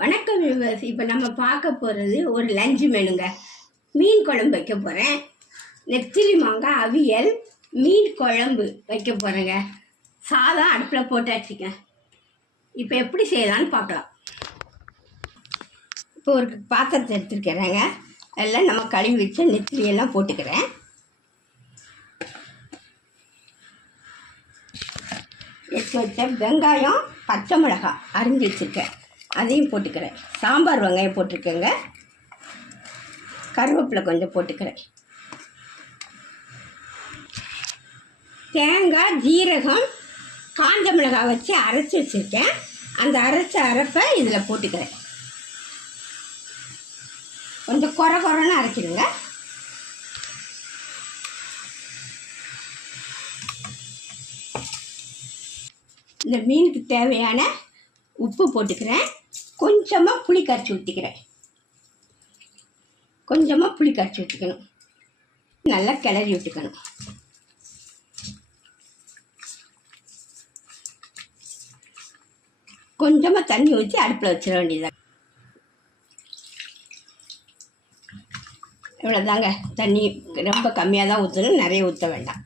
வணக்கம் வியூவர்ஸ். இப்போ நம்ம பார்க்க போகிறது ஒரு லஞ்சு மெனுங்க. மீன் குழம்பு வைக்க போகிறேன். நெத்திலி மாங்காய் அவியல், மீன் குழம்பு வைக்க போகிறேங்க. சாதம் அடுப்பில் போட்டாச்சுங்க. இப்போ எப்படி செய்யலான்னு பார்க்கலாம். இப்போ ஒரு பாத்திரத்தை எடுத்துருக்கிறேங்க. எல்லாம் நம்ம கழுவி வச்ச நெத்திலியெல்லாம் போட்டுக்கிறேன். எடுத்து வச்ச வெங்காயம், பச்சை மிளகாய் அரிஞ்சு வச்சுருக்கேன், அதையும் போட்டுக்கிறேன். சாம்பார் வெங்காயம் போட்டிருக்கேங்க. கருவேப்பிலை கொஞ்சம் போட்டுக்கிறேன். தேங்காய், ஜீரகம், காஞ்ச மிளகாய் வச்சு அரைச்சி வச்சுருக்கேன். அந்த அரைப்பை இதில் போட்டுக்கிறேன். கொஞ்சம் குறைன்னு அரைச்சிடுங்க. இந்த மீனுக்கு தேவையான உப்பு போட்டுக்கிறேன். கொஞ்சமாக புளி கரைச்சி ஊற்றிக்கிறேன். கொஞ்சமாக புளி கரைச்சி ஊற்றிக்கணும். நல்லா கிளறி விட்டுக்கணும். கொஞ்சமாக தண்ணி ஊற்றி அடுப்பில் வச்சிட வேண்டியதுதான். இவ்வளோதாங்க. தண்ணி ரொம்ப கம்மியாக தான் ஊற்றணும், நிறைய ஊற்ற வேண்டாம்.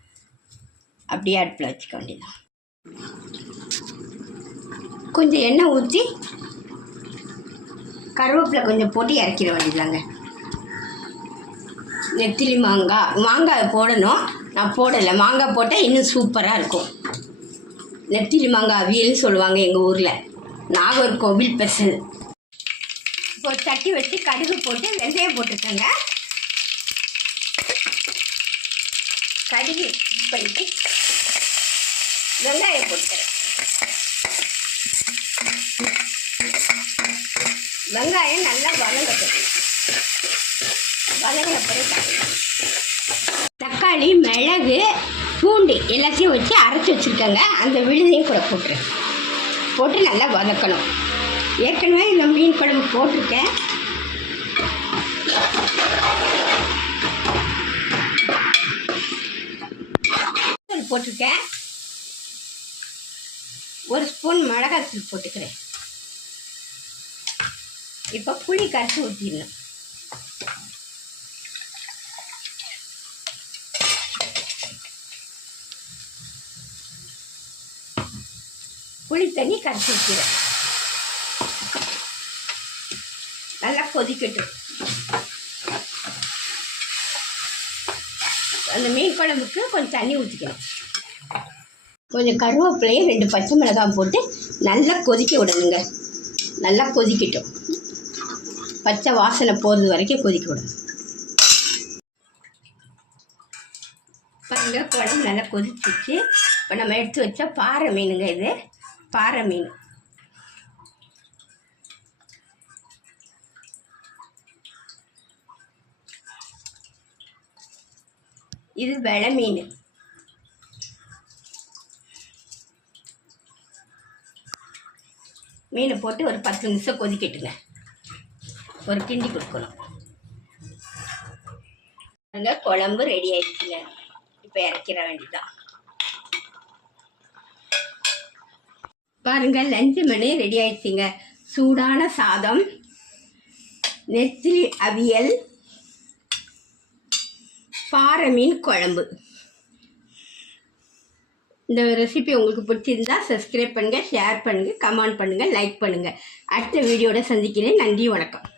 அப்படியே அடுப்பில் வச்சுக்க வேண்டியதான். கொஞ்சம் எண்ணெய் ஊற்றி கருவேப்பிலை கொஞ்சம் போட்டு இறக்கிட வேண்டியதாங்க. நெத்திலி மாங்காய் போடணும். நான் போடலை. மாங்காய் போட்டால் இன்னும் சூப்பராக இருக்கும். நெத்திலி மாங்காய் அவியல்னு சொல்லுவாங்க எங்கள் ஊரில். நாகர்கோவில் ஸ்பெஷல். இப்போ சட்டி வச்சு கடுகு போட்டு வெந்தயம் போட்டுக்கோங்க. கடுகு பண்ணிட்டு வெங்காயம் போட்டுக்கிறேன். வெங்காயம் நல்லா வதங்கட்டும். வதங்கின பிறகு தக்காளி, மிளகு, பூண்டு எல்லாத்தையும் வச்சு அரைச்சி வச்சுருக்கேங்க. அந்த விழுதையும் கூட போட்டு நல்லா வதக்கணும். ஏற்கனவே இந்த மீன் குழம்பு போட்டிருக்கேன். போட்டிருக்கேன். ஒரு ஸ்பூன் மிளகாய்த்தூள் போட்டுக்கிறேன். இப்போ புளி கரைச்சி ஊற்றிடணும். புளி தண்ணி கரைச்சி ஊற்றிடுறேன். நல்லா கொதிக்கட்டும். அந்த மீன் குழம்புக்கு கொஞ்சம் தண்ணி ஊற்றிக்கணும். கொஞ்சம் கருவேப்பிலையும் 2 பச்சை மிளகாய் போட்டு நல்லா கொதிக்க விடணுங்க. நல்லா கொதிக்கட்டும். பச்சை வாசனை போகிறது வரைக்கும் கொதிக்க விடணும். பாருங்க, குழம்பு நல்லா கொதிச்சிச்சு. இப்போ நம்ம எடுத்து வச்ச பாறை மீனுங்க. இது பாறை மீன். இது வெளை மீன். மீனை போட்டு ஒரு 10 நிமிஷம் கொதிக்கட்டுங்க. ஒரு கிண்டி கொடுக்கணும். அங்கே குழம்பு ரெடி ஆயிடுச்சுங்க. இப்போ இறக்கிற வேண்டியதான். பாருங்க, லஞ்சு மெனு ரெடி ஆயிடுச்சுங்க. சூடான சாதம், நெத்திலி அவியல், பாறை மீன் குழம்பு. இந்த ரெசிபி உங்களுக்கு பிடிச்சிருந்தா சப்ஸ்கிரைப் பண்ணுங்கள், ஷேர் பண்ணுங்கள், கமெண்ட் பண்ணுங்கள், லைக் பண்ணுங்கள். அடுத்த வீடியோட சந்திக்கிறேன். நன்றி, வணக்கம்.